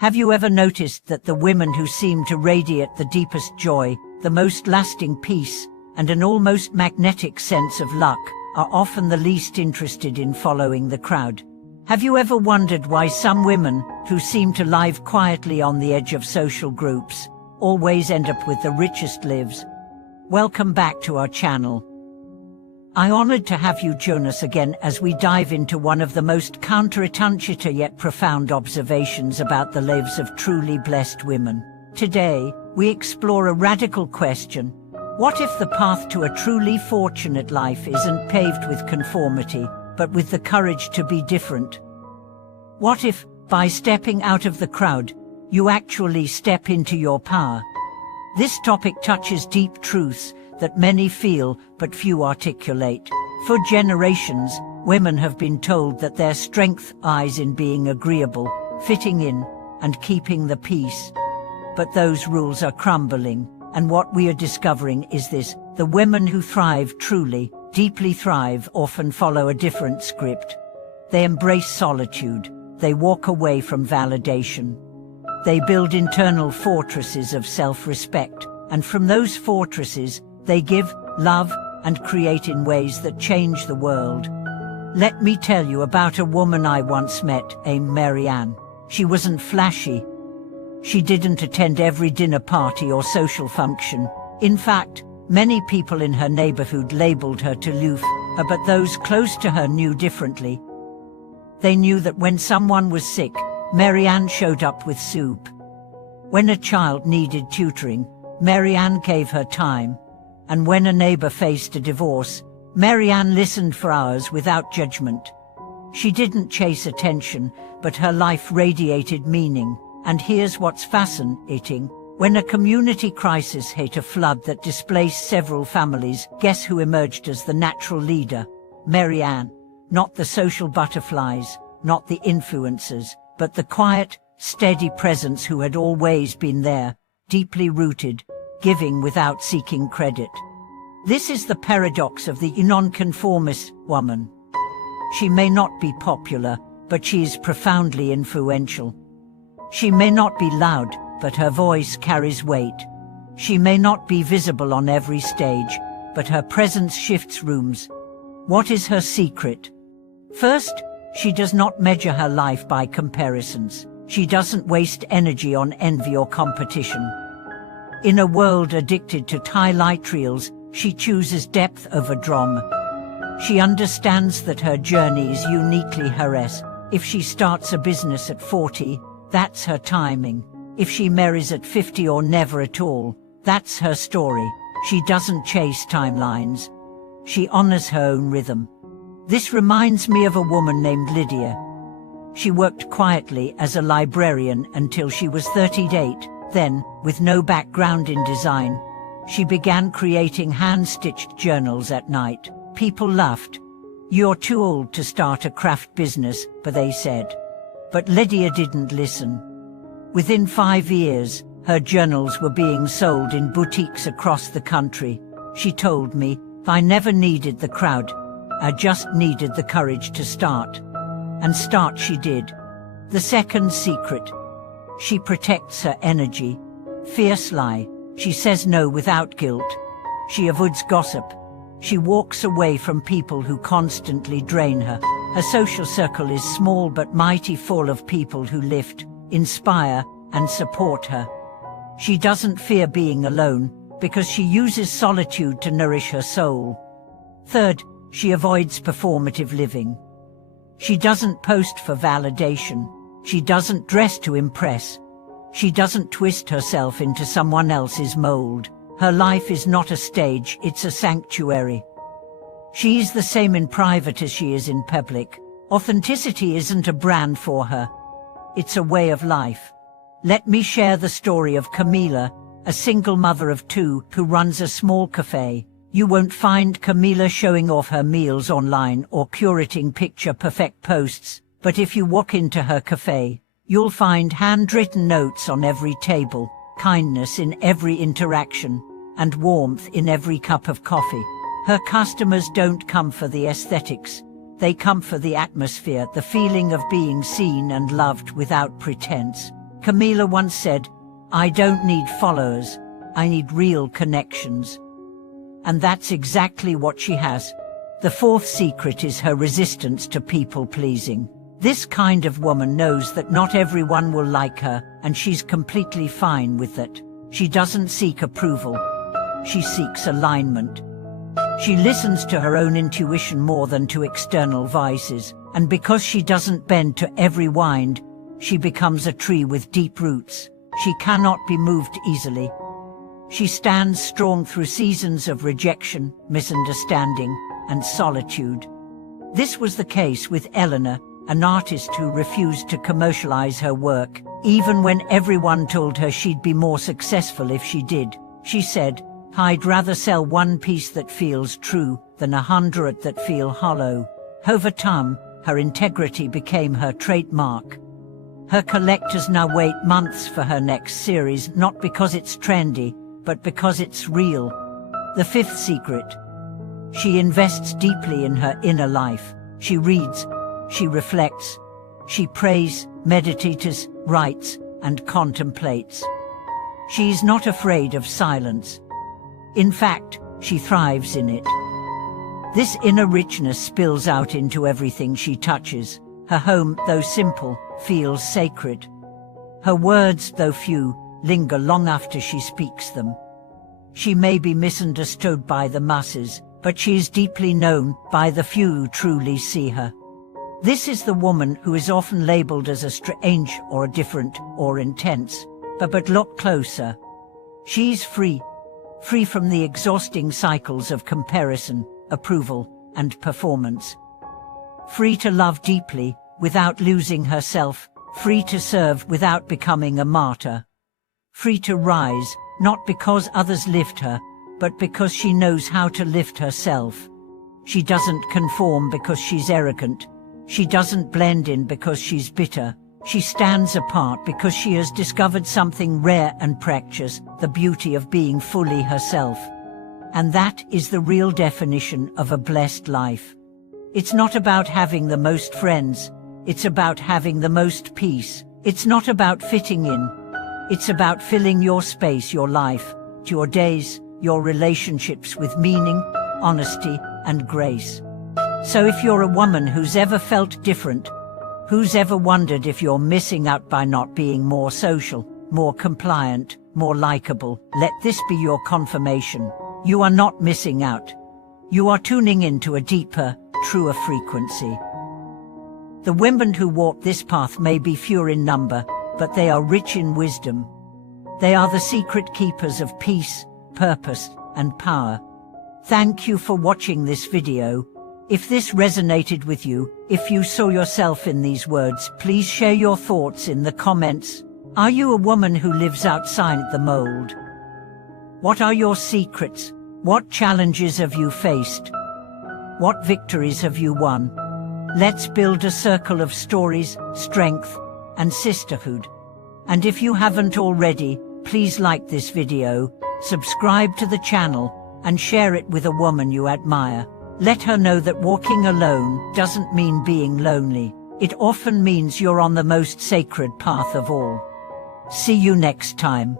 Have you ever noticed that the women who seem to radiate the deepest joy, the most lasting peace, and an almost magnetic sense of luck, are often the least interested in following the crowd? Have you ever wondered why some women, who seem to live quietly on the edge of social groups, always end up with the richest lives? Welcome back to our channel. I'm honored to have you join us again as we dive into one of the most counterintuitive yet profound observations about the lives of truly blessed women. Today, we explore a radical question. What if the path to a truly fortunate life isn't paved with conformity, but with the courage to be different? What if, by stepping out of the crowd, you actually step into your power? This topic touches deep truths that many feel but few articulate. For generations, women have been told that their strength lies in being agreeable, fitting in, and keeping the peace. But those rules are crumbling, and what we are discovering is this: the women who thrive truly, deeply thrive, often follow a different script. They embrace solitude, they walk away from validation. They build internal fortresses of self-respect, and from those fortresses, they give, love, and create in ways that change the world. Let me tell you about a woman I once met, Marianne. She wasn't flashy. She didn't attend every dinner party or social function. In fact, many people in her neighborhood labeled her aloof, but those close to her knew differently. They knew that when someone was sick, Marianne showed up with soup. When a child needed tutoring, Marianne gave her time. And when a neighbor faced a divorce, Marianne listened for hours without judgment. She didn't chase attention, but her life radiated meaning. And here's what's fascinating. When a community crisis hit, a flood that displaced several families, guess who emerged as the natural leader? Marianne. Not the social butterflies, not the influencers, but the quiet, steady presence who had always been there, deeply rooted, giving without seeking credit. This is the paradox of the nonconformist woman. She may not be popular, but she is profoundly influential. She may not be loud, but her voice carries weight. She may not be visible on every stage, but her presence shifts rooms. What is her secret? First, she does not measure her life by comparisons. She doesn't waste energy on envy or competition. In a world addicted to highlight reels, she chooses depth over drama. She understands that her journey is uniquely hers. If she starts a business at 40, that's her timing. If she marries at 50 or never at all, that's her story. She doesn't chase timelines. She honors her own rhythm. This reminds me of a woman named Lydia. She worked quietly as a librarian until she was 38. Then, with no background in design, she began creating hand-stitched journals at night. People laughed. "You're too old to start a craft business," but they said. But Lydia didn't listen. Within 5 years, her journals were being sold in boutiques across the country. She told me, "I never needed the crowd. I just needed the courage to start." And start she did. The second secret: she protects her energy. Fierce lie. She says no without guilt. She avoids gossip. She walks away from people who constantly drain her. Her social circle is small but mighty, full of people who lift, inspire, and support her. She doesn't fear being alone, because she uses solitude to nourish her soul. Third, she avoids performative living. She doesn't post for validation. She doesn't dress to impress. She doesn't twist herself into someone else's mold. Her life is not a stage, it's a sanctuary. She is the same in private as she is in public. Authenticity isn't a brand for her. It's a way of life. Let me share the story of Camila, a single mother of 2 who runs a small cafe. You won't find Camila showing off her meals online or curating picture-perfect posts, but if you walk into her cafe, you'll find handwritten notes on every table, kindness in every interaction, and warmth in every cup of coffee. Her customers don't come for the aesthetics. They come for the atmosphere, the feeling of being seen and loved without pretense. Camila once said, "I don't need followers, I need real connections." And that's exactly what she has. The fourth secret is her resistance to people-pleasing. This kind of woman knows that not everyone will like her, and she's completely fine with it. She doesn't seek approval. She seeks alignment. She listens to her own intuition more than to external voices, and because she doesn't bend to every wind, she becomes a tree with deep roots. She cannot be moved easily. She stands strong through seasons of rejection, misunderstanding, and solitude. This was the case with Eleanor, an artist who refused to commercialize her work, even when everyone told her she'd be more successful if she did. She said, "I'd rather sell one piece that feels true than 100 that feel hollow." Over time, her integrity became her trademark. Her collectors now wait months for her next series, not because it's trendy, but because it's real. The fifth secret. She invests deeply in her inner life. She reads, she reflects, she prays, meditates, writes, and contemplates. She is not afraid of silence. In fact, she thrives in it. This inner richness spills out into everything she touches. Her home, though simple, feels sacred. Her words, though few, linger long after she speaks them. She may be misunderstood by the masses, but she is deeply known by the few who truly see her. This is the woman who is often labeled as a strange or a different or intense, but look closer. She's free from the exhausting cycles of comparison, approval, and performance. Free to love deeply without losing herself, free to serve without becoming a martyr. Free to rise, not because others lift her, but because she knows how to lift herself. She doesn't conform because she's arrogant. She doesn't blend in because she's bitter. She stands apart because she has discovered something rare and precious, the beauty of being fully herself. And that is the real definition of a blessed life. It's not about having the most friends. It's about having the most peace. It's not about fitting in. It's about filling your space, your life, your days, your relationships with meaning, honesty, and grace. So if you're a woman who's ever felt different, who's ever wondered if you're missing out by not being more social, more compliant, more likable, let this be your confirmation. You are not missing out. You are tuning into a deeper, truer frequency. The women who walk this path may be fewer in number, but they are rich in wisdom. They are the secret keepers of peace, purpose, and power. Thank you for watching this video. If this resonated with you, if you saw yourself in these words, please share your thoughts in the comments. Are you a woman who lives outside the mold? What are your secrets? What challenges have you faced? What victories have you won? Let's build a circle of stories, strength, and sisterhood. And if you haven't already, please like this video, subscribe to the channel, and share it with a woman you admire. Let her know that walking alone doesn't mean being lonely. It often means you're on the most sacred path of all. See you next time.